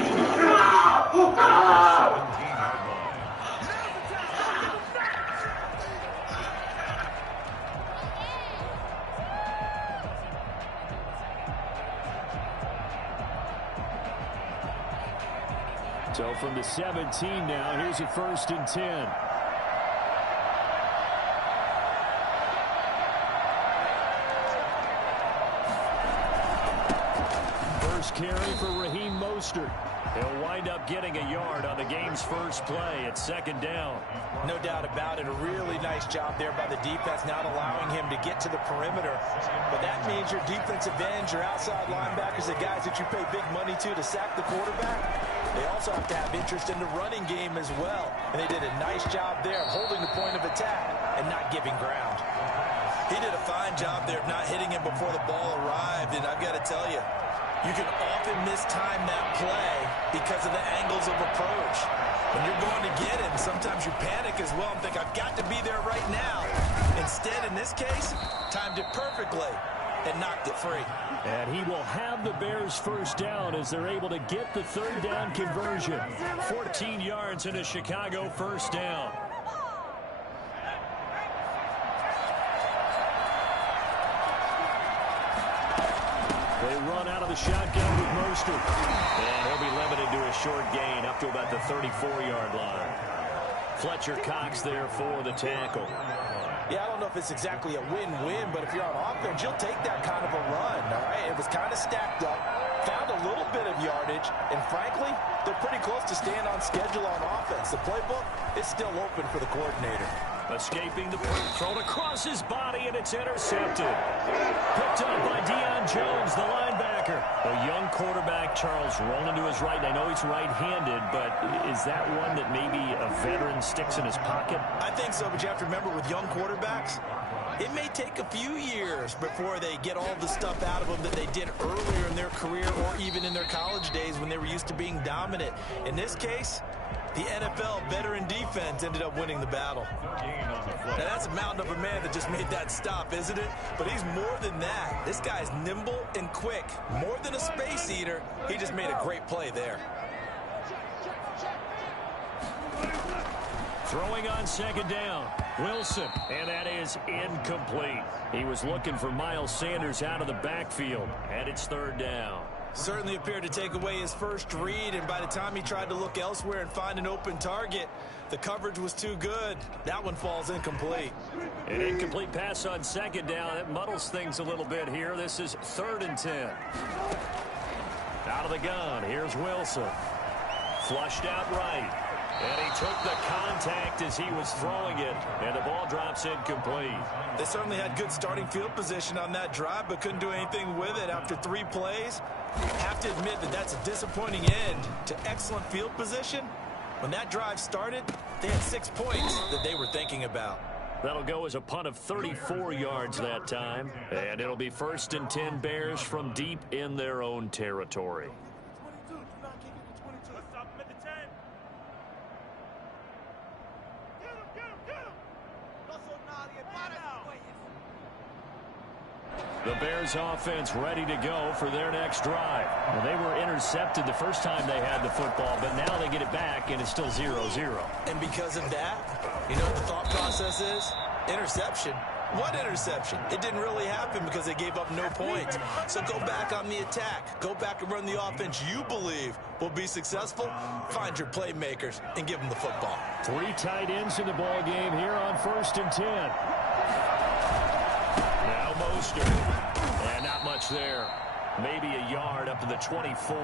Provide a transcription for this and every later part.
17-yard line. 17-yard line. So from the 17 now, here's a 1st and 10. First carry for Raheem Mostert. He'll wind up getting a yard on the game's first play at 2nd down. No doubt about it. A really nice job there by the defense, not allowing him to get to the perimeter. But that means your defensive ends, your outside linebackers, the guys that you pay big money to sack the quarterback, they also have to have interest in the running game as well. And they did a nice job there of holding the point of attack and not giving ground. He did a fine job there of not hitting him before the ball arrived. And I've got to tell you, you can often mistime that play because of the angles of approach. When you're going to get him, sometimes you panic as well and think, I've got to be there right now. Instead, in this case, timed it perfectly and knocked it free. And he will have the Bears' first down as they're able to get the 3rd down conversion. 14 yards in a Chicago first down. They run out of the shotgun with Mostert. And he'll be limited to a short gain up to about the 34-yard line. Fletcher Cox there for the tackle. Yeah, I don't know if it's exactly a win-win, but if you're on offense, you'll take that kind of a run, all right? It was kind of stacked up, found a little bit of yardage, and frankly, they're pretty close to staying on schedule on offense. The playbook is still open for the coordinator. Escaping the play, thrown across his body, and it's intercepted. Picked up by Deion Jones, the linebacker. A young quarterback, Charles, rolling to his right. I know he's right-handed, but is that one that maybe a veteran sticks in his pocket? I think so, but you have to remember with young quarterbacks, it may take a few years before they get all the stuff out of them that they did earlier in their career or even in their college days when they were used to being dominant. In this case, the NFL veteran defense ended up winning the battle. Now, that's a mountain of a man that just made that stop, isn't it? But he's more than that. This guy's nimble and quick. More than a space eater, he just made a great play there. Throwing on 2nd down, Wilson, and that is incomplete. He was looking for Miles Sanders out of the backfield, and it's 3rd down. Certainly appeared to take away his first read, and by the time he tried to look elsewhere and find an open target, the coverage was too good. That one falls incomplete. An incomplete pass on 2nd down. It muddles things a little bit here. This is 3rd and 10. Out of the gun, here's Wilson. Flushed out right. And he took the contact as he was throwing it, and the ball drops incomplete. They certainly had good starting field position on that drive, but couldn't do anything with it after 3 plays. Have to admit that that's a disappointing end to excellent field position. When that drive started, they had 6 points that they were thinking about. That'll go as a punt of 34 yards that time, and it'll be 1st and 10 Bears from deep in their own territory. The Bears offense ready to go for their next drive. Well, they were intercepted the first time they had the football, but now they get it back, and it's still 0-0. And because of that, you know what the thought process is? Interception. What interception? It didn't really happen because they gave up no points. So go back on the attack. Go back and run the offense you believe will be successful. Find your playmakers and give them the football. 3 tight ends in the ball game here on 1st and 10. Now Mostert. And not much there. Maybe a yard up to the 24.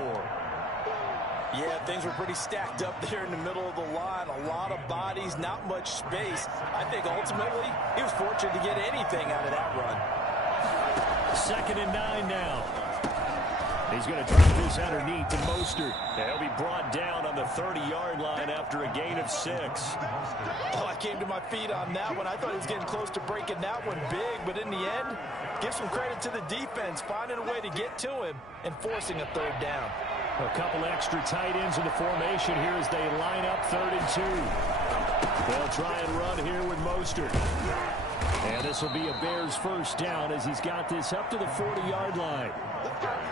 Yeah, things were pretty stacked up there in the middle of the line. A lot of bodies, not much space. I think ultimately he was fortunate to get anything out of that run. 2nd and 9 now. He's going to drop this underneath to Mostert. He'll be brought down on the 30-yard line after a gain of 6. Oh, I came to my feet on that one. I thought he was getting close to breaking that one big, but in the end, give some credit to the defense, finding a way to get to him and forcing a 3rd down. A couple extra tight ends in the formation here as they line up 3rd and 2. They'll try and run here with Mostert. And this will be a Bears first down as he's got this up to the 40-yard line.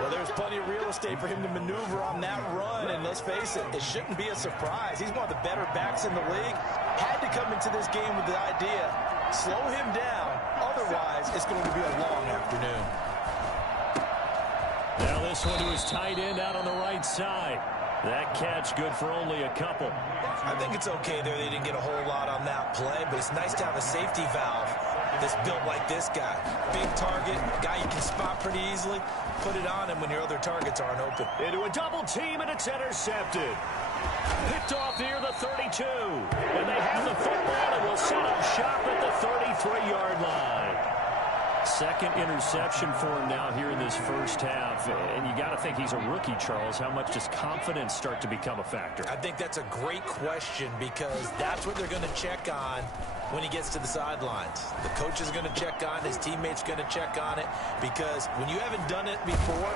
Well, there's plenty of real estate for him to maneuver on that run, and let's face it, it shouldn't be a surprise. He's one of the better backs in the league. Had to come into this game with the idea, slow him down. Otherwise, it's going to be a long afternoon. Now this one to his tight end out on the right side. That catch good for only a couple. I think it's okay there. They didn't get a whole lot on that play, but it's nice to have a safety valve that's built like this guy. Big target, guy you can spot pretty easily. Put it on him when your other targets aren't open. Into a double team, and it's intercepted. Picked off near the 32. And they have the football and will set up shop at the 33-yard line. Second interception for him now here in this first half. And you got to think he's a rookie, Charles. How much does confidence start to become a factor? I think that's a great question because that's what they're going to check on when he gets to the sidelines. The coach is going to check on it. His teammates going to check on it because when you haven't done it before,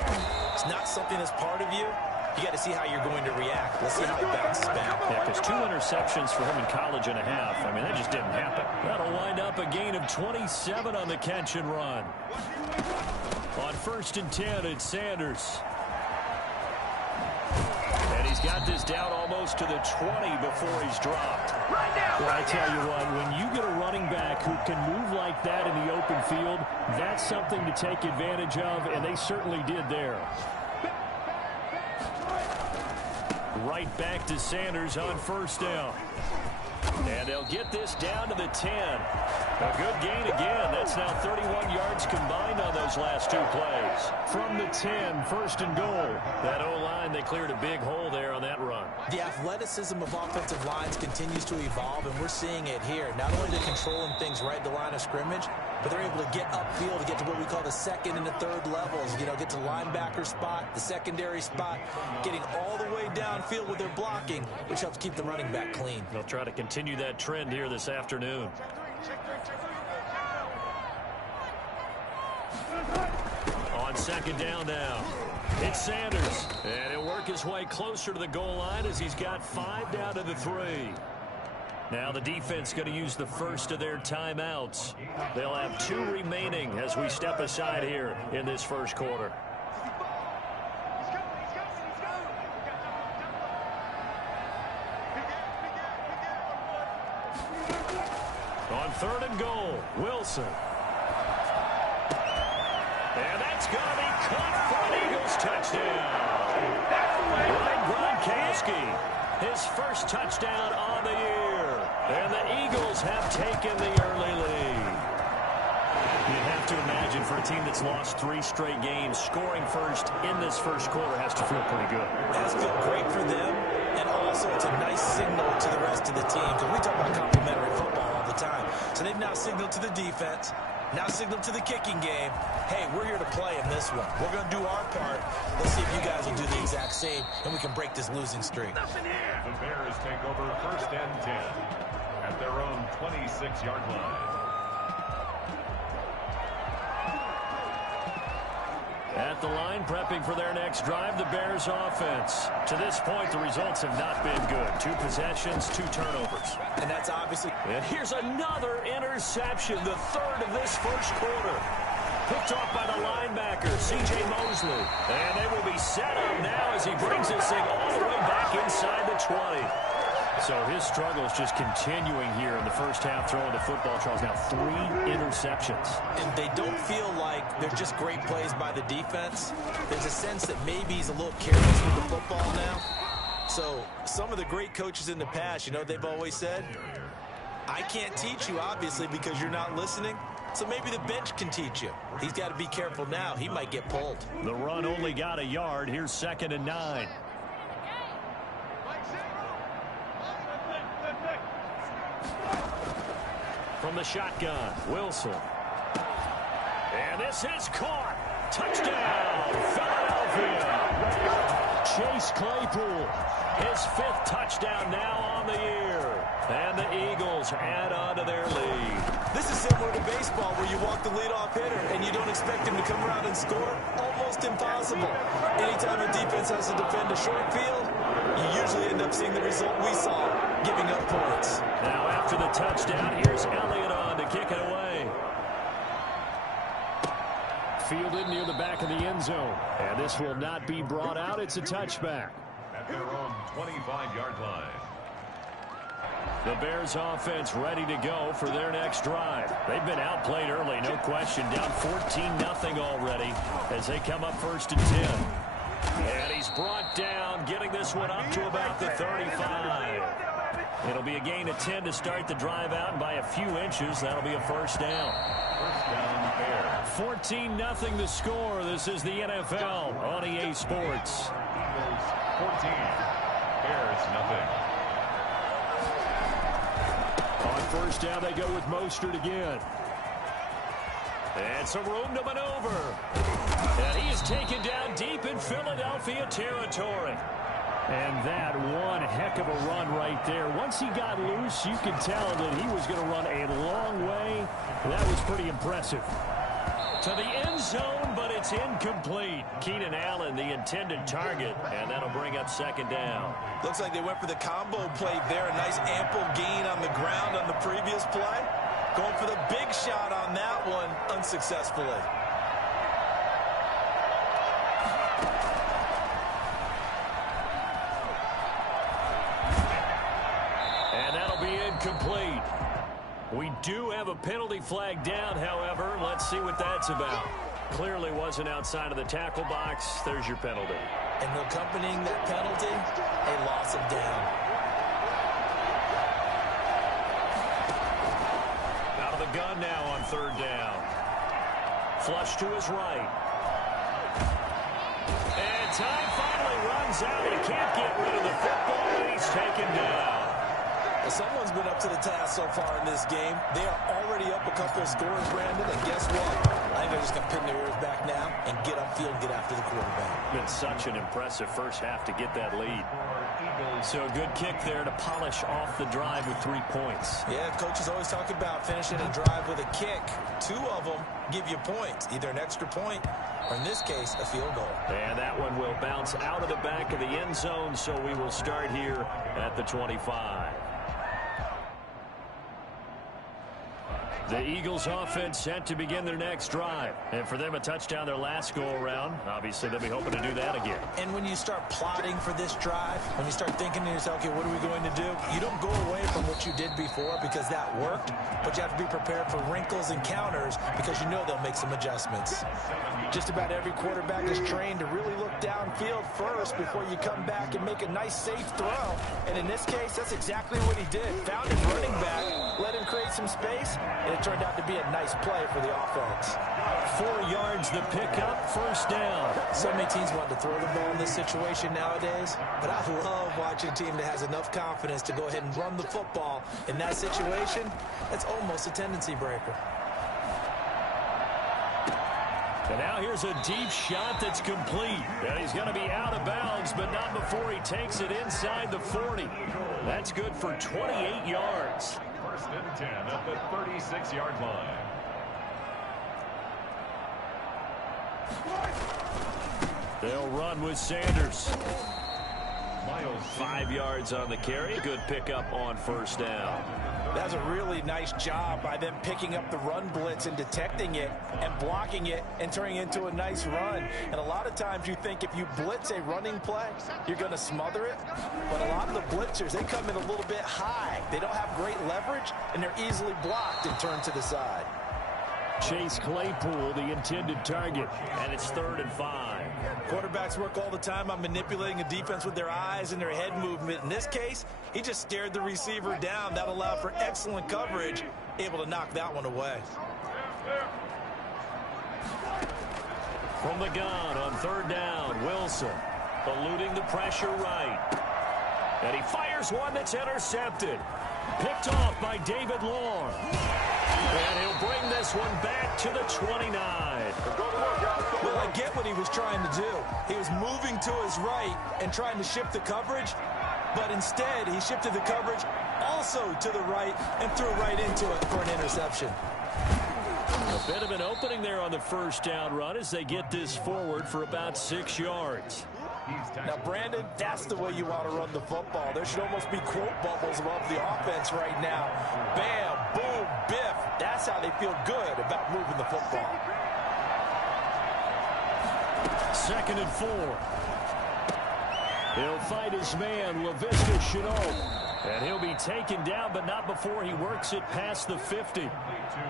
it's not something that's part of you. You got to see how you're going to react. Let's see how he bounces back. Yeah, because 2 interceptions for him in college and a half. I mean, that just didn't happen. That'll wind up a gain of 27 on the catch and run. On 1st and 10, it's Sanders. And he's got this down almost to the 20 before he's dropped. Well, I tell you what, when you get a running back who can move like that in the open field, that's something to take advantage of, and they certainly did there. Right back to Sanders on 1st down. And they'll get this down to the 10. A good gain again. That's now 31 yards combined on those last 2 plays. From the 10, 1st and goal. That O-line, they cleared a big hole there on that run. The athleticism of offensive lines continues to evolve, and we're seeing it here. Not only are they controlling things right at the line of scrimmage, but they're able to get upfield to get to what we call the 2nd and the 3rd levels. You know, get to linebacker spot, the secondary spot, getting all the way downfield with their blocking, which helps keep the running back clean. They'll try to continue that trend here this afternoon. On 2nd down now, it's Sanders. And he'll work his way closer to the goal line as he's got 5 down to the 3. Now the defense going to use the first of their timeouts. They'll have 2 remaining as we step aside here in this first quarter. On 3rd and goal, Wilson. And that's going to be caught for an Eagles touchdown. Ryan Gronkowski, his first touchdown on the year. And the Eagles have taken the early lead. You'd have to imagine for a team that's lost 3 straight games, scoring first in this first quarter has to feel pretty good. It has to feel great for them, and also it's a nice signal to the rest of the team because we talk about complementary football all the time. So they've now signaled to the defense, now signaled to the kicking game, hey, we're here to play in this one. We're going to do our part. Let's see if you guys will do the exact same, and we can break this losing streak. The Bears take over 1st and 10 at their own 26-yard line. At the line, prepping for their next drive, the Bears offense. To this point, the results have not been good. 2 possessions, 2 turnovers. And that's obviously... And here's another interception, the 3rd of this first quarter. Picked off by the linebacker, C.J. Mosley. And they will be set up now as he brings this thing all the way back inside the 20. So his struggle is just continuing here in the first half, throwing the football. Charles, now 3 interceptions. And they don't feel like they're just great plays by the defense. There's a sense that maybe he's a little careless with the football now. So some of the great coaches in the past, you know, they've always said, I can't teach you, obviously, because you're not listening. So maybe the bench can teach you. He's got to be careful now. He might get pulled. The run only got a yard. Here's 2nd and 9. From the shotgun, Wilson. And this is caught. Touchdown, Philadelphia. Chase Claypool, his 5th touchdown now on the year. And the Eagles add on to their lead. This is similar to baseball where you walk the leadoff hitter and you don't expect him to come around and score. Almost impossible. Anytime a defense has to defend a short field, you usually end up seeing the result we saw, giving up points. Now after the touchdown, here's Elliott on to kick it away. Fielded near the back of the end zone. And this will not be brought out. It's a touchback. At their own 25-yard line. The Bears offense ready to go for their next drive. They've been outplayed early, no question. Down 14-0 already as they come up 1st and 10. And he's brought down, getting this one up to about the 35. It'll be a gain of 10 to start the drive out, and by a few inches, that'll be a first down. First down, Bears. 14-0 the score. This is the NFL on EA Sports. Eagles 14, Bears nothing. On first down, they go with Mostert again. And some room to maneuver. And he is taken down deep in Philadelphia territory. And that one heck of a run right there. Once he got loose, you could tell that he was going to run a long way. That was pretty impressive. To the end zone, but it's incomplete. Keenan Allen, the intended target, and that'll bring up second down. Looks like they went for the combo play there. A nice ample gain on the ground on the previous play. Going for the big shot on that one unsuccessfully. And that'll be incomplete. We do have a penalty flag down, however. Let's see what that's about. Clearly wasn't outside of the tackle box. There's your penalty. And accompanying that penalty, a loss of down. Out of the gun now on third down. Flush to his right. And time finally runs out. He can't get rid of the football, and he's taken down. Someone's been up to the task so far in this game. They are already up a couple of scores, Brandon, and guess what? I think they're just going to pin their ears back now and get upfield and get after the quarterback. Been such an impressive first half to get that lead. So a good kick there to polish off the drive with 3 points. Yeah, coaches always talk about finishing a drive with a kick. 2 of them give you points, either an extra point or, in this case, a field goal. And that one will bounce out of the back of the end zone, so we will start here at the 25. The Eagles offense set to begin their next drive. And for them, a touchdown their last go-around. Obviously, they'll be hoping to do that again. And when you start plotting for this drive, when you start thinking to yourself, okay, what are we going to do? You don't go away from what you did before because that worked, but you have to be prepared for wrinkles and counters because you know they'll make some adjustments. Just about every quarterback is trained to really look downfield first before you come back and make a nice, safe throw. And in this case, that's exactly what he did. Found his running back, let him create some space, and it turned out to be a nice play for the offense. 4 yards the pickup, first down. So many teams want to throw the ball in this situation nowadays, but I love watching a team that has enough confidence to go ahead and run the football. In that situation, that's almost a tendency breaker. And now here's a deep shot that's complete. And he's going to be out of bounds, but not before he takes it inside the 40. That's good for 28 yards. First and 10 at the 36-yard line. They'll run with Sanders. 5 yards on the carry. Good pickup on first down. That's a really nice job by them picking up the run blitz and detecting it and blocking it and turning it into a nice run. And a lot of times you think if you blitz a running play, you're going to smother it. But a lot of the blitzers, they come in a little bit high. They don't have great leverage, and they're easily blocked and turned to the side. Chase Claypool, the intended target, and it's 3rd and 5. Quarterbacks work all the time on manipulating a defense with their eyes and their head movement. In this case, he just stared the receiver down. That allowed for excellent coverage, able to knock that one away. From the gun on 3rd down, Wilson eluding the pressure right. And he fires one that's intercepted. Picked off by David Long. And he'll bring this one back to the 29. Well, I get what he was trying to do. He was moving to his right and trying to shift the coverage, but instead he shifted the coverage also to the right and threw right into it for an interception. A bit of an opening there on the first down run as they get this forward for about 6 yards. Now, Brandon, that's the way you want to run the football. There should almost be quote bubbles above the offense right now. Bam, boom, biff. That's how they feel good about moving the football. 2nd and 4. He'll fight his man, Laviska Shenault. And he'll be taken down, but not before he works it past the 50.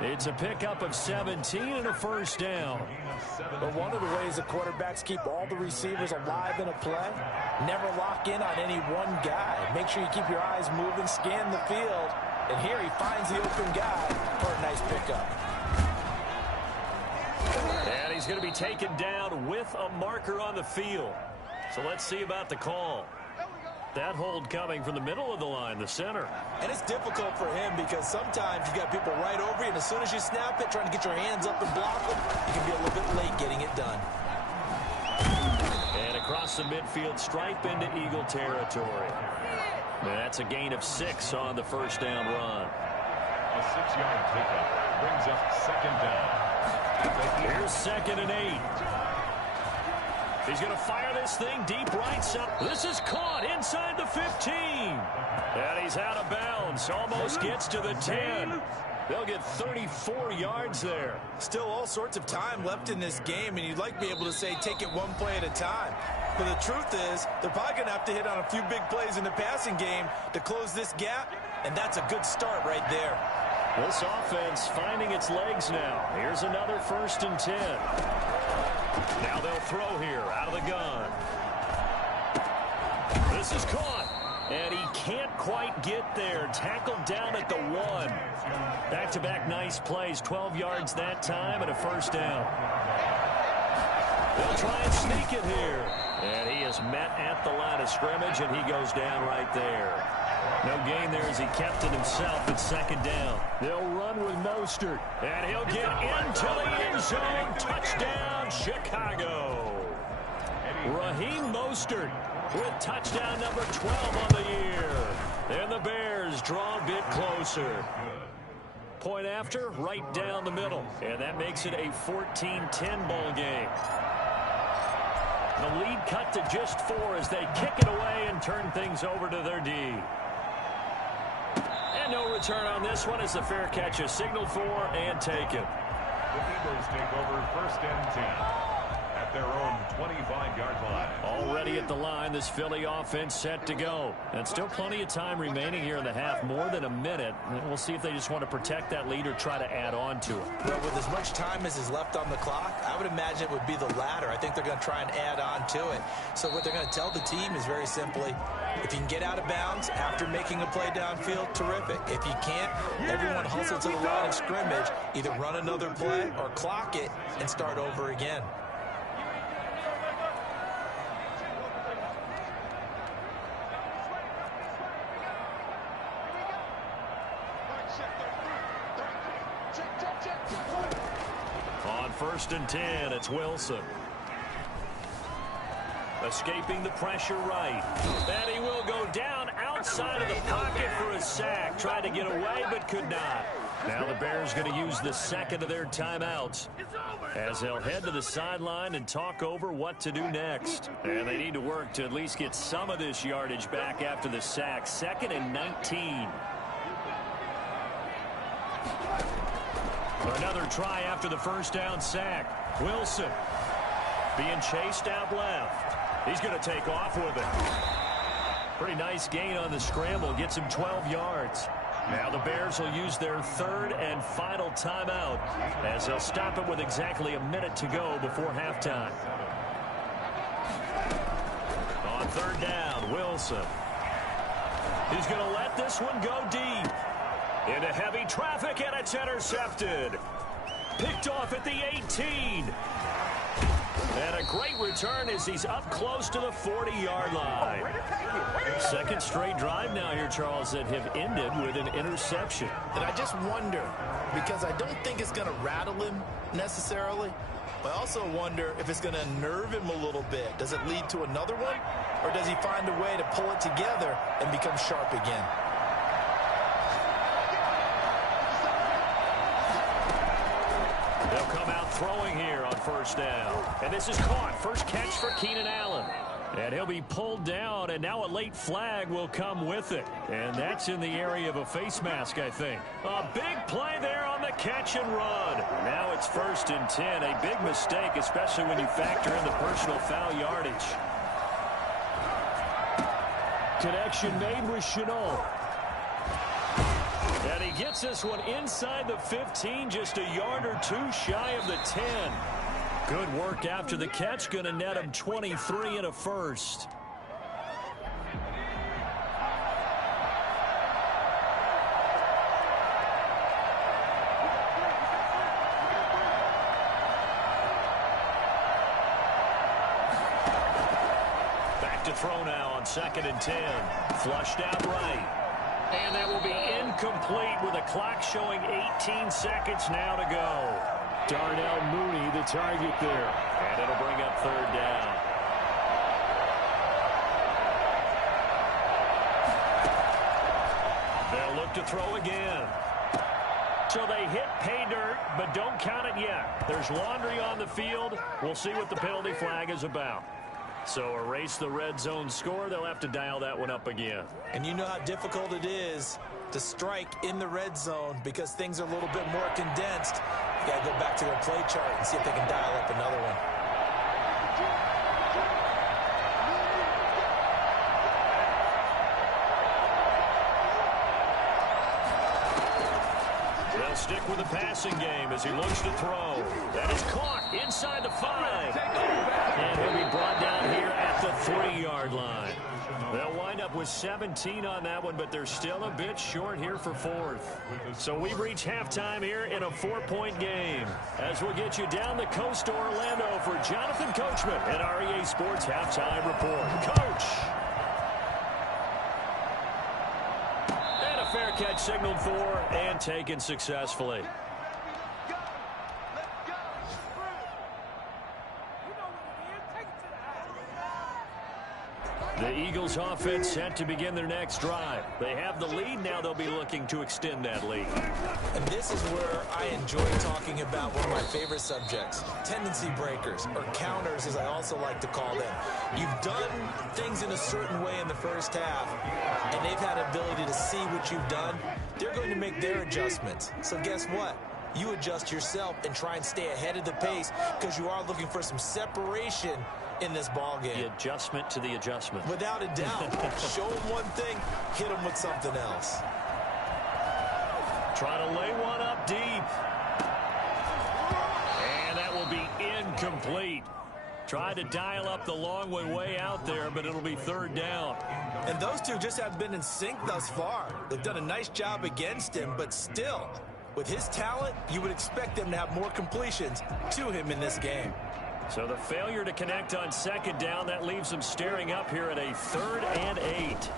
It's a pickup of 17 and a first down. But one of the ways the quarterbacks keep all the receivers alive in a play, never lock in on any one guy. Make sure you keep your eyes moving, scan the field. And here he finds the open guy for a nice pickup. And he's going to be taken down with a marker on the field. So let's see about the call. That hold coming from the middle of the line, the center. And it's difficult for him because sometimes you got people right over you, and as soon as you snap it, trying to get your hands up and block them, you can be a little bit late getting it done. And across the midfield stripe into Eagle territory. That's a gain of 6 on the first down run. A 6-yard pickup brings up second down. Here's 2nd and 8. He's going to fire this thing deep right side. This is caught inside the 15. And he's out of bounds. Almost gets to the 10. They'll get 34 yards there. Still all sorts of time left in this game, and you'd like to be able to say take it one play at a time. But the truth is, they're probably going to have to hit on a few big plays in the passing game to close this gap, and that's a good start right there. This offense finding its legs now. Here's another 1st and 10. Now they'll throw here out of the gun. This is caught. And he can't quite get there. Tackled down at the 1. Back-to-back nice plays. 12 yards that time and a first down. They'll try and sneak it here. And he is met at the line of scrimmage, and he goes down right there. No gain there as he kept it himself at 2nd down. They'll run with Mostert. And he'll get into the end zone. Touchdown, Chicago. Raheem Mostert with touchdown number 12 on the year. And the Bears draw a bit closer. Point after, right down the middle. And that makes it a 14-10 ball game. The lead cut to just 4 as they kick it away and turn things over to their D. And no return on this one as the fair catch is signaled for and taken. The Eagles take over 1st and 10 at their own 25-yard line. Already at the line, this Philly offense set to go. And still plenty of time remaining here in the half, more than a minute. We'll see if they just want to protect that lead or try to add on to it. Well, with as much time as is left on the clock, I would imagine it would be the latter. I think they're going to try and add on to it. So what they're going to tell the team is very simply, if you can get out of bounds after making a play downfield, terrific. If you can't, everyone hustle to the line of scrimmage, either run another play or clock it and start over again. On 1st and 10, it's Wilson. Escaping the pressure right. And he will go down outside of the pocket for a sack. Tried to get away, but could not. Now the Bears going to use the 2nd of their timeouts as they'll head to the sideline and talk over what to do next. And they need to work to at least get some of this yardage back after the sack. 2nd and 19. Another try after the first down sack. Wilson being chased out left. He's going to take off with it. Pretty nice gain on the scramble. Gets him 12 yards. Now the Bears will use their 3rd and final timeout as they'll stop it with exactly a minute to go before halftime. On 3rd down, Wilson. He's going to let this one go deep. Into heavy traffic, and it's intercepted. Picked off at the 18. And a great return as he's up close to the 40-yard line. 2nd straight drive now here, Charles, that have ended with an interception. And I just wonder, because I don't think it's going to rattle him necessarily, but I also wonder if it's going to nerve him a little bit. Does it lead to another one, or does he find a way to pull it together and become sharp again? They'll come out throwing here on 1st down. And this is caught. First catch for Keenan Allen. And he'll be pulled down, and now a late flag will come with it. And that's in the area of a face mask, I think. A big play there on the catch and run. Now it's 1st and 10. A big mistake, especially when you factor in the personal foul yardage. Connection made with Shenault. And he gets this one inside the 15, just a yard or two shy of the 10. Good work after the catch, going to net him 23 and a first. Back to throw now on 2nd and 10. Flushed out right. And that will be incomplete with a clock showing 18 seconds now to go. Darnell Mooney, the target there. And it'll bring up 3rd down. They'll look to throw again. So they hit pay dirt, but don't count it yet. There's laundry on the field. We'll see what the penalty flag is about. So erase the red zone score. They'll have to dial that one up again. And you know how difficult it is to strike in the red zone because things are a little bit more condensed. You got to go back to their play chart and see if they can dial up another one. They'll stick with the passing game as he looks to throw. That is caught inside the 5. And he'll be brought down here at the 3-yard line. They'll wind up with 17 on that one, but they're still a bit short here for 4th. So we've reached halftime here in a 4-point game. As we'll get you down the coast to Orlando for Jonathan Coachman at REA Sports Halftime Report. Coach! And a fair catch signaled for and taken successfully. The Eagles offense set to begin their next drive. They have the lead. Now they'll be looking to extend that lead. And this is where I enjoy talking about one of my favorite subjects, tendency breakers, or counters as I also like to call them. You've done things in a certain way in the first half, and they've had the ability to see what you've done. They're going to make their adjustments. So guess what? You adjust yourself and try and stay ahead of the pace because you are looking for some separation in this ball game. The adjustment to the adjustment. Without a doubt. Show them one thing, hit them with something else. Try to lay one up deep. And that will be incomplete. Try to dial up the long way out there, but it'll be 3rd down. And those two just have been in sync thus far. They've done a nice job against him, but still, with his talent, you would expect them to have more completions to him in this game. So the failure to connect on 2nd down, that leaves them staring up here at a 3rd and 8.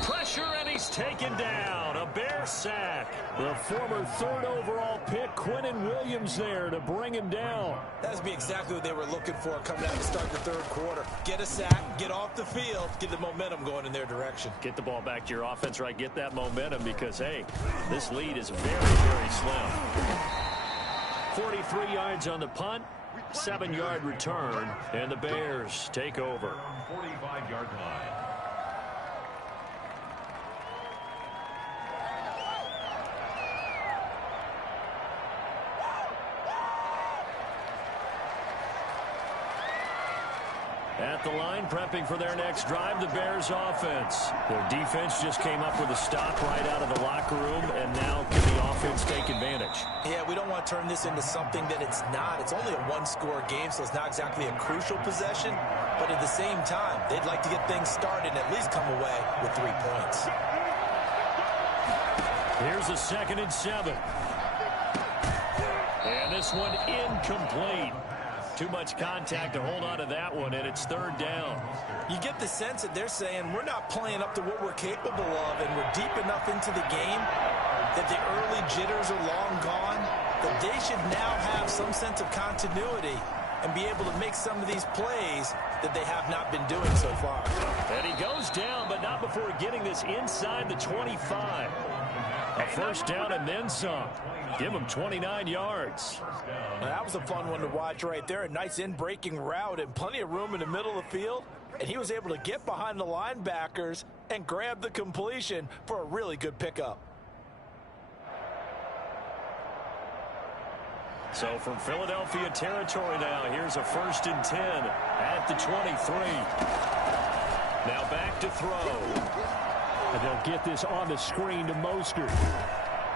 Pressure, and he's taken down. A Bear sack. The former 3rd overall pick, Quinnen Williams, there to bring him down. That would be exactly what they were looking for coming out to start the 3rd quarter. Get a sack, get off the field, get the momentum going in their direction. Get the ball back to your offense, right? Get that momentum because, hey, this lead is very, very slim. 43 yards on the punt, 7-yard return, and the Bears take over. 45-yard line. At the line, prepping for their next drive, the Bears offense. Their defense just came up with a stop right out of the locker room, and now can the offense take advantage? Yeah, we don't want to turn this into something that it's not. It's only a 1-score game, so it's not exactly a crucial possession. But at the same time, they'd like to get things started and at least come away with 3 points. Here's a 2nd and 7. And this one incomplete. Too much contact to hold on to that one, and it's 3rd down. You get the sense that they're saying we're not playing up to what we're capable of, and we're deep enough into the game that the early jitters are long gone, that they should now have some sense of continuity and be able to make some of these plays that they have not been doing so far. And he goes down, but not before getting this inside the 25. A 1st down and then some. Give him 29 yards. Now, that was a fun one to watch right there. A nice in-breaking route and plenty of room in the middle of the field. And he was able to get behind the linebackers and grab the completion for a really good pickup. So from Philadelphia territory now, here's a 1st and 10 at the 23. Now back to throw. And they'll get this on the screen to Mostert.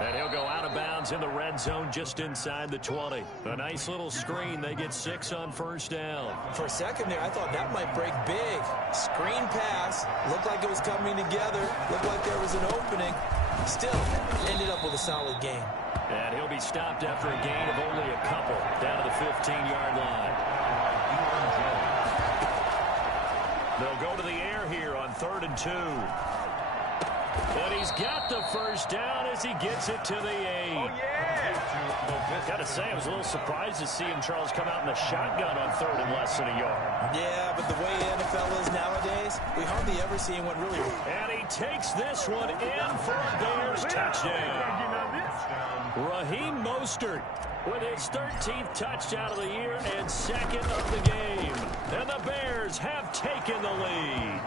And he'll go out of bounds in the red zone just inside the 20. A nice little screen. They get 6 on 1st down. For a second there, I thought that might break big. Screen pass. Looked like it was coming together. Looked like there was an opening. Still, ended up with a solid game. And he'll be stopped after a gain of only a couple down to the 15-yard line. They'll go to the air here on 3rd and 2. And he's got the 1st down as he gets it to the 8. Oh, yeah. Got to say, I was a little surprised to see him, Charles, come out in the shotgun on 3rd and less than a yard. Yeah, but the way the NFL is nowadays, we hardly ever see anyone really. And he takes this one in for a Bears touchdown. Raheem Mostert with his 13th touchdown of the year and 2nd of the game. And the Bears have taken the lead.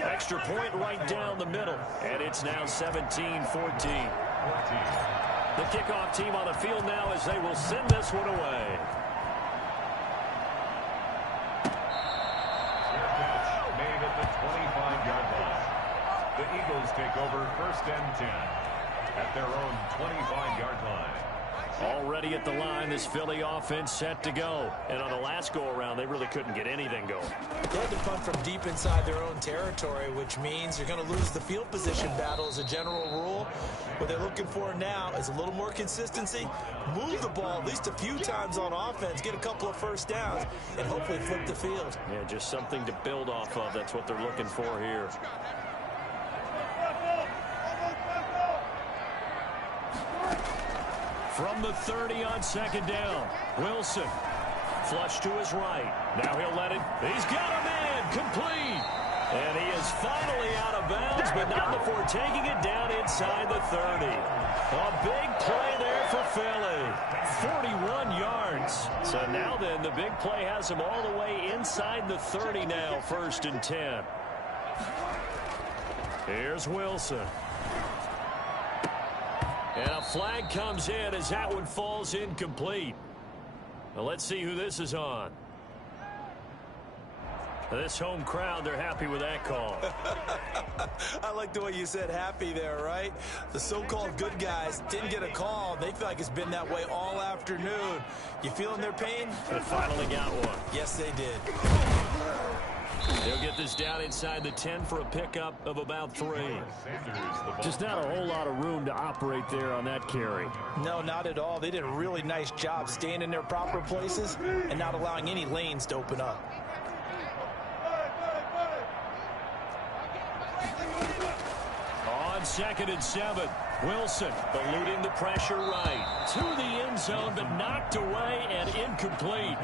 Extra point right down the middle. And it's now 17-14. The kickoff team on the field now as they will send this one away. Made at the 25-yard line. The Eagles take over 1st and 10 at their own 25-yard line. Already at the line, this Philly offense set to go. And on the last go-around, they really couldn't get anything going. They had to punt from deep inside their own territory, which means you're going to lose the field position battle as a general rule. What they're looking for now is a little more consistency, move the ball at least a few times on offense, get a couple of 1st downs, and hopefully flip the field. Yeah, just something to build off of. That's what they're looking for here. From the 30 on 2nd down, Wilson. Flush to his right. Now he'll let it. He's got him in. Complete. And he is finally out of bounds, but not before taking it down inside the 30. A big play there for Philly. 41 yards. So now then, the big play has him all the way inside the 30 now, 1st and 10. Here's Wilson. And a flag comes in as that one falls incomplete. Now let's see who this is on. This home crowd, they're happy with that call. I like the way you said happy there, right? The so-called good guys didn't get a call. They feel like it's been that way all afternoon. You feeling their pain? They finally got one. Yes, they did. They'll get this down inside the 10 for a pickup of about 3. Just not a whole lot of room to operate there on that carry. No, not at all. They did a really nice job staying in their proper places and not allowing any lanes to open up. On 2nd and 7, Wilson eluding the pressure right. To the end zone, but knocked away and incomplete.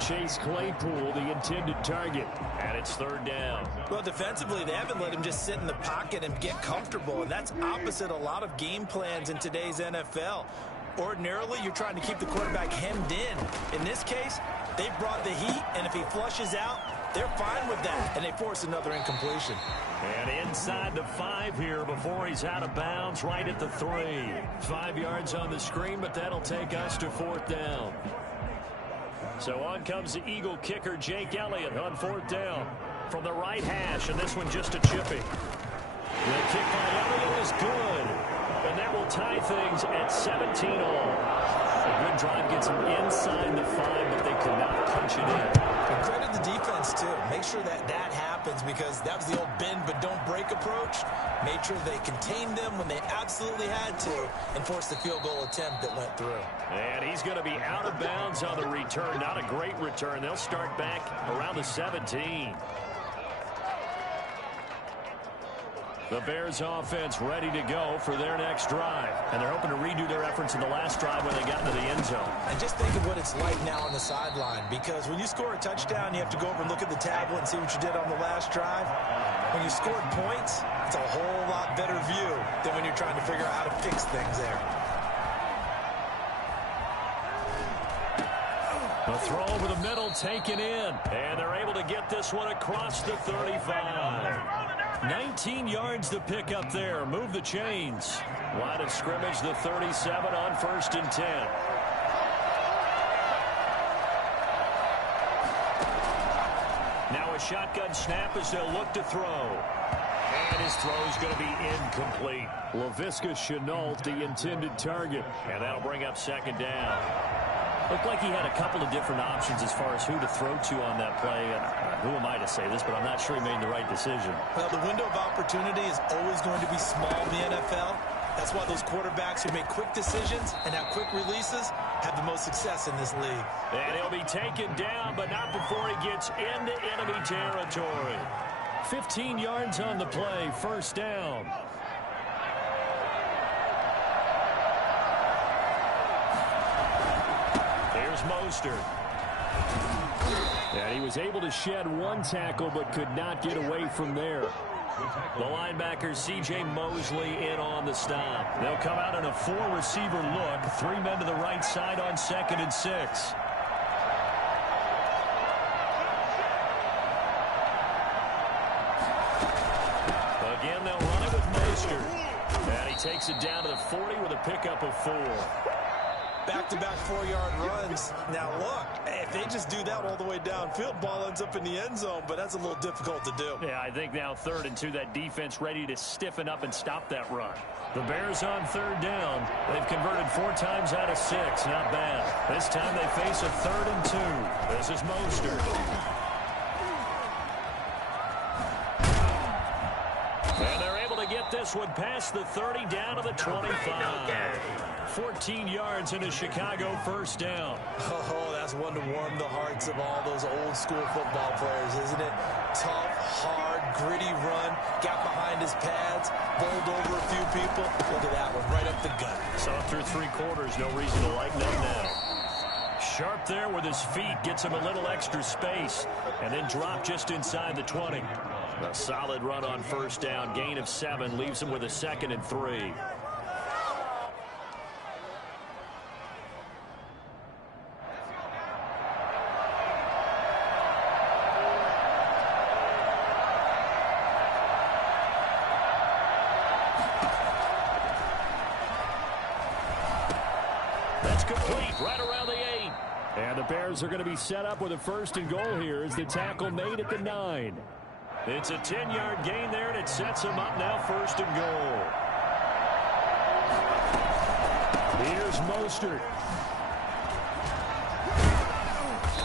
Chase Claypool, the intended target. And it's 3rd down. Well, defensively, they haven't let him just sit in the pocket and get comfortable, and that's opposite a lot of game plans in today's NFL. Ordinarily, you're trying to keep the quarterback hemmed in. In this case, they brought the heat, and if he flushes out, they're fine with that, and they force another incompletion. And inside the 5 here before he's out of bounds, right at the 3. 5 yards on the screen, but that'll take us to 4th down. So on comes the Eagle kicker, Jake Elliott, on 4th down from the right hash, and this one just a chippy. The kick by Elliott is good, and that will tie things at 17 all. A good drive gets them inside the 5, but they could not punch it in. And credit the defense, too. Make sure that happens, because that was the old bend but don't break approach. Made sure they contained them when they absolutely had to and forced the field goal attempt that went through. And he's going to be out of bounds on the return. Not a great return. They'll start back around the 17. The Bears offense ready to go for their next drive. And they're hoping to redo their efforts in the last drive when they got into the end zone. And just think of what it's like now on the sideline, because when you score a touchdown, you have to go over and look at the tablet and see what you did on the last drive. When you scored points, it's a whole lot better view than when you're trying to figure out how to fix things there. A throw over the middle taken in. And they're able to get this one across the 35. 19 yards to pick up there. Move the chains. Line of scrimmage, the 37 on 1st and 10. shotgun snap as they'll look to throw. And his throw is going to be incomplete. Laviska Shenault, the intended target. And that'll bring up second down. Looked like he had a couple of different options as far as who to throw to on that play. And who am I to say this, but I'm not sure he made the right decision. Well, the window of opportunity is always going to be small in the NFL. That's why those quarterbacks who make quick decisions and have quick releases have the most success in this league. And he'll be taken down, but not before he gets into enemy territory. 15 yards on the play, first down. Here's Mostert. And he was able to shed one tackle, but could not get away from there. The linebacker, C.J. Mosley, in on the stop. They'll come out in a four-receiver look. 3 men to the right side on 2nd and 6. Again, they'll run it with Mostert. And he takes it down to the 40 with a pickup of 4. Back-to-back 4-yard runs. Now, look, if they just do that all the way downfield, ball ends up in the end zone, but that's a little difficult to do. Yeah, I think now 3rd and 2, that defense ready to stiffen up and stop that run. The Bears on 3rd down. They've converted 4 times out of 6. Not bad. This time they face a 3rd and 2. This is Mostert. And they're able to get this one past the 30 down to the 25. 14 yards into Chicago, first down. Oh, that's one to warm the hearts of all those old school football players, isn't it? Tough, hard, gritty run, got behind his pads, bowled over a few people. Look at that one, right up the gut. So through 3 quarters, no reason to lighten up now. Sharp there with his feet, gets him a little extra space, and then drop just inside the 20. A solid run on first down, gain of 7, leaves him with a 2nd and 3. That's complete, right around the 8. And the Bears are going to be set up with a 1st and goal here as the tackle made at the 9. It's a 10-yard gain there, and it sets him up now 1st and goal. Here's Mostert.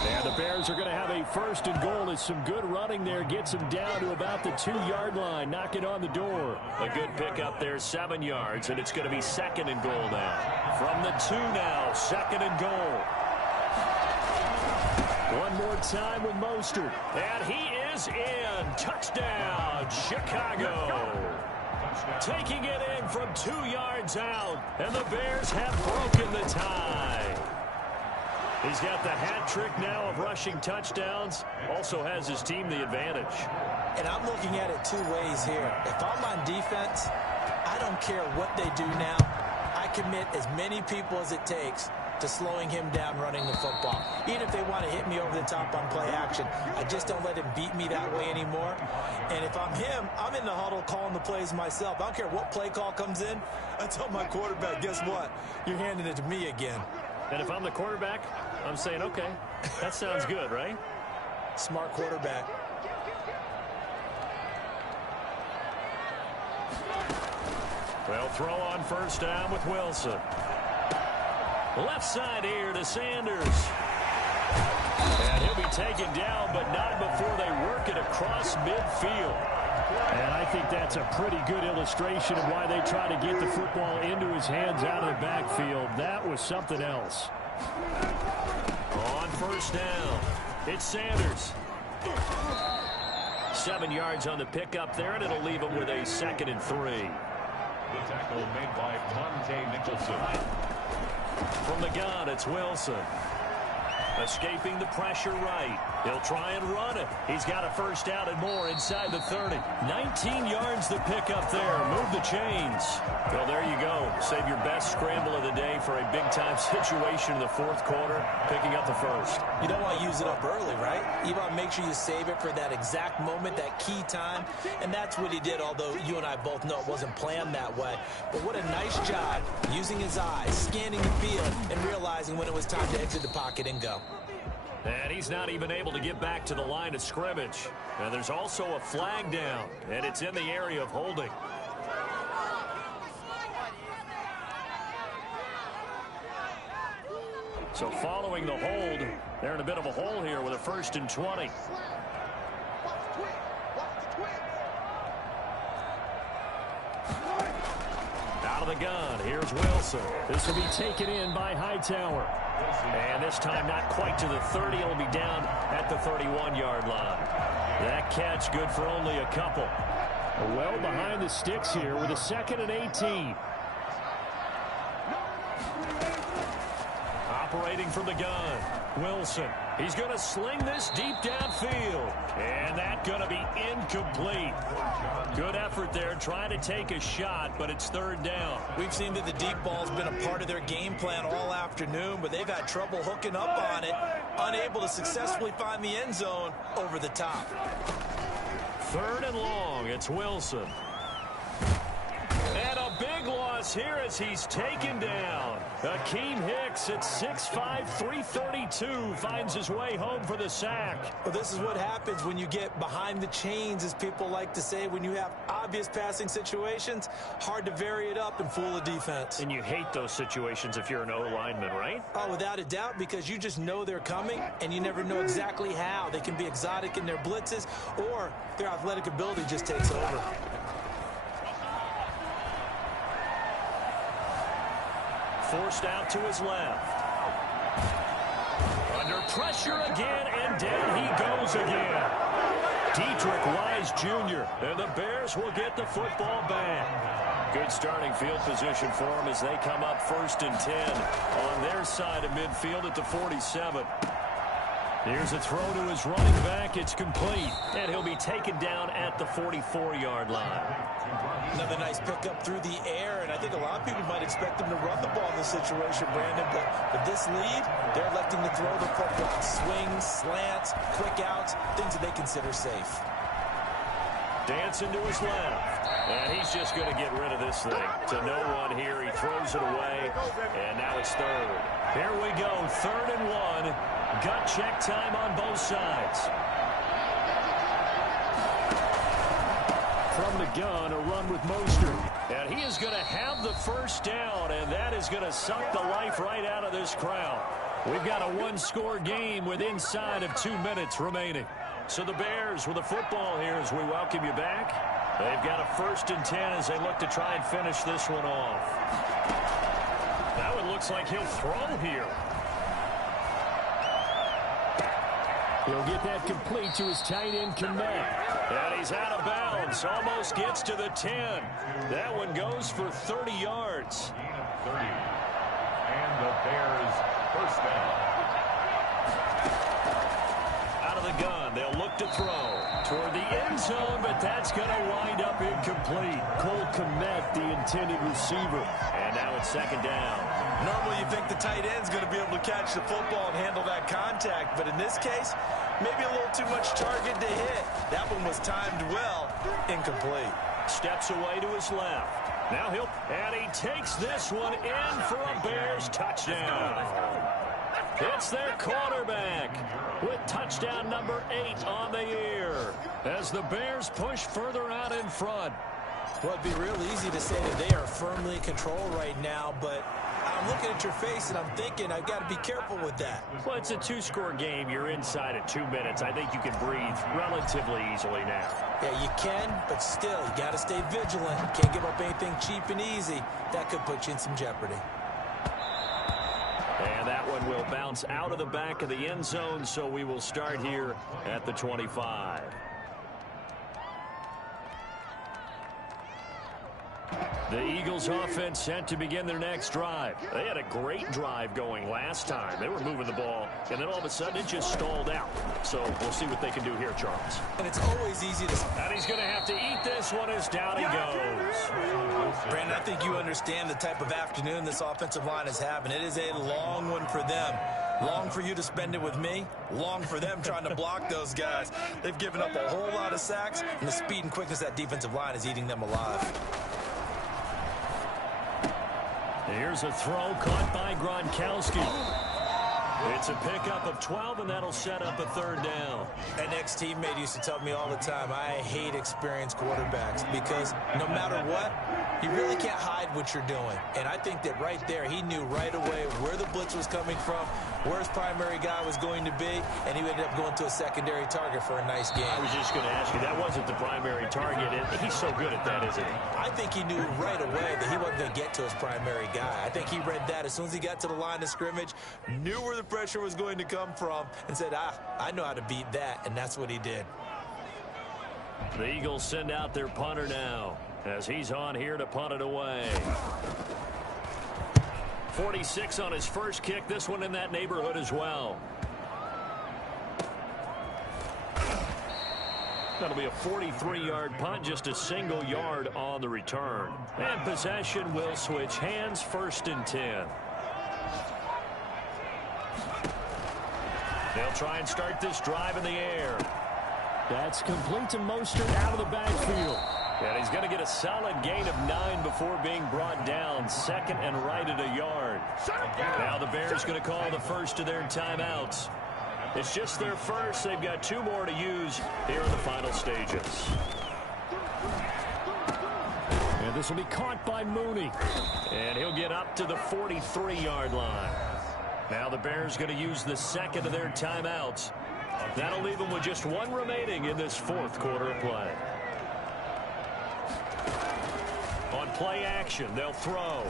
And the Bears are going to have a 1st and goal as some good running there gets him down to about the 2-yard line, knocking on the door. A good pickup there, 7 yards, and it's going to be 2nd and goal now. From the 2 now, 2nd and goal. One more time with Mostert. And he is in. Touchdown, Chicago. Taking it in from 2 yards out, and the Bears have broken the tie. He's got the hat trick now of rushing touchdowns. Also has his team the advantage. And I'm looking at it 2 ways here. If I'm on defense, I don't care what they do now. I commit as many people as it takes to slowing him down running the football. Even if they want to hit me over the top on play action, I just don't let him beat me that way anymore. And if I'm him, I'm in the huddle calling the plays myself. I don't care what play call comes in. I tell my quarterback, guess what? You're handing it to me again. And if I'm the quarterback, I'm saying, okay, that sounds good, right? Smart quarterback. Well, throw on first down with Wilson. Left side here to Sanders. And he'll be taken down, but not before they work it across midfield. And I think that's a pretty good illustration of why they try to get the football into his hands out of the backfield. That was something else. On first down, it's Sanders. 7 yards on the pickup there, and it'll leave him with a 2nd and 3. The tackle made by Monte Nicholson. From the gun, it's Wilson. Escaping the pressure right. He'll try and run it. He's got a first down and more inside the 30. 19 yards to pick up there. Move the chains. Well, there you go. Save your best scramble of the day for a big-time situation in the 4th quarter, picking up the 1st. You don't want to use it up early, right? You want to make sure you save it for that exact moment, that key time. And that's what he did, although you and I both know it wasn't planned that way. But what a nice job using his eyes, scanning the field, and realizing when it was time to exit the pocket and go. And he's not even able to get back to the line of scrimmage. And there's also a flag down, and it's in the area of holding. So following the hold, they're in a bit of a hole here with a 1st and 20. Out of the gun, here's Wilson. This will be taken in by Hightower. And this time not quite to the 30. It'll be down at the 31-yard line. That catch good for only a couple. Well behind the sticks here with a 2nd and 18. Operating from the gun, Wilson. He's going to sling this deep downfield. And that's going to be incomplete. Good effort there trying to take a shot, but it's 3rd down. We've seen that the deep ball's been a part of their game plan all afternoon, but they've had trouble hooking up on it, unable to successfully find the end zone over the top. 3rd and long, it's Wilson. And a big loss here as he's taken down. Akeem Hicks at 6'5", 332 finds his way home for the sack. Well, this is what happens when you get behind the chains, as people like to say. When you have obvious passing situations, hard to vary it up and fool a defense. And you hate those situations if you're an O-lineman, right? Oh, without a doubt, because you just know they're coming, and you never know exactly how. They can be exotic in their blitzes, or their athletic ability just takes over. Forced out to his left. Under pressure again, and down he goes again. Dietrich Wise Jr., and the Bears will get the football back. Good starting field position for them as they come up 1st and 10 on their side of midfield at the 47. Here's a throw to his running back. It's complete, and he'll be taken down at the 44-yard line. Another nice pickup through the air, and I think a lot of people might expect them to run the ball in this situation, Brandon, but with this lead, they're electing to throw the football. Swings, slants, quick outs, things that they consider safe. Dancing to his left, and he's just going to get rid of this thing. To no one here, he throws it away, and now it's 3rd. Here we go, 3rd and 1. Gut check time on both sides. From the gun, a run with Mostert. And he is going to have the 1st down, and that is going to suck the life right out of this crowd. We've got a 1-score game with inside of 2 minutes remaining. So the Bears with the football here as we welcome you back. They've got a 1st and 10 as they look to try and finish this one off. Now it looks like he'll throw here. He'll get that complete to his tight end, Kmet. And he's out of bounds. Almost gets to the 10. That one goes for 30 yards. 30. And the Bears 1st down. Out of the gun, they'll look to throw toward the end zone, but that's going to wind up incomplete. Cole Kmet, the intended receiver. And now it's 2nd down. Normally you think the tight end's going to be able to catch the football and handle that contact, but in this case, maybe a little too much target to hit. That one was timed well, incomplete. Steps away to his left. Now and he takes this one in for a Bears touchdown. It's their quarterback with touchdown number 8 on the year as the Bears push further out in front. Well, it'd be real easy to say that they are firmly in control right now, but I'm looking at your face and I'm thinking I've got to be careful with that. Well, it's a 2-score game. You're inside at 2 minutes. I think you can breathe relatively easily now. Yeah, you can, but still, you got to stay vigilant. You can't give up anything cheap and easy. That could put you in some jeopardy. And that one will bounce out of the back of the end zone, so we will start here at the 25. The Eagles offense set to begin their next drive. They had a great drive going last time. They were moving the ball, and then all of a sudden it just stalled out. So we'll see what they can do here, Charles. And it's always easy to... And he's going to have to eat this one as down he goes. Brandon, I think you understand the type of afternoon this offensive line is having. It is a long one for them. Long for you to spend it with me. Long for them trying to block those guys. They've given up a whole lot of sacks, and the speed and quickness of that defensive line is eating them alive. Here's a throw caught by Gronkowski. It's a pickup of 12, and that'll set up a third down. An ex-teammate used to tell me all the time, I hate experienced quarterbacks because no matter what, you really can't hide what you're doing. And I think that right there, he knew right away where the blitz was coming from, where his primary guy was going to be, and he ended up going to a secondary target for a nice game. I was just going to ask you, that wasn't the primary target. He's so good at that, isn't he? I think he knew right away that he wasn't going to get to his primary guy. I think he read that as soon as he got to the line of scrimmage, knew where the pressure was going to come from, and said, I know how to beat that, and that's what he did. The Eagles send out their punter now as he's on here to punt it away. 46 on his first kick. This one in that neighborhood as well. That'll be a 43-yard punt, just a single yard on the return. And possession will switch hands, 1st and 10. They'll try and start this drive in the air. That's complete to Mostert out of the backfield. And he's going to get a solid gain of 9 before being brought down. 2nd and right at a yard. Now the Bears going to call the first of their timeouts. It's just their first. They've got 2 more to use here in the final stages. And this will be caught by Mooney. And he'll get up to the 43-yard line. Now the Bears going to use the 2nd of their timeouts. That'll leave them with just 1 remaining in this 4th quarter of play. On play action, they'll throw.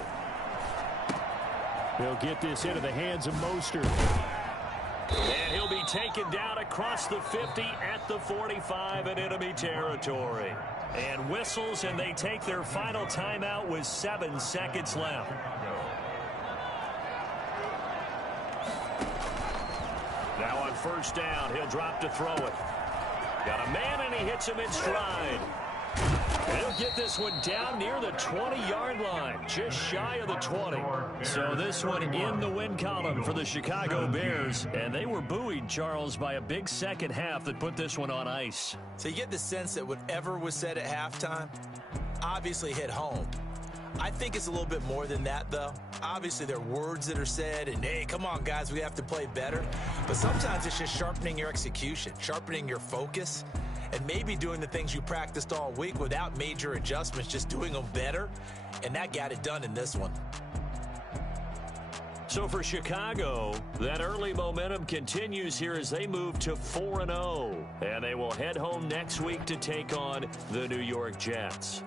They'll get this into the hands of Mostert. And he'll be taken down across the 50 at the 45 in enemy territory. And whistles, and they take their final timeout with 7 seconds left. Now on 1st down, he'll drop to throw it. Got a man, and he hits him in stride. And he'll get this one down near the 20-yard line, just shy of the 20. So this one in the win column for the Chicago Bears. And they were buoyed, Charles, by a big second half that put this one on ice. So you get the sense that whatever was said at halftime obviously hit home. I think it's a little bit more than that, though. Obviously, there are words that are said, and, hey, come on, guys, we have to play better. But sometimes it's just sharpening your execution, sharpening your focus, and maybe doing the things you practiced all week without major adjustments, just doing them better. And that got it done in this one. So for Chicago, that early momentum continues here as they move to 4-0. And they will head home next week to take on the New York Jets.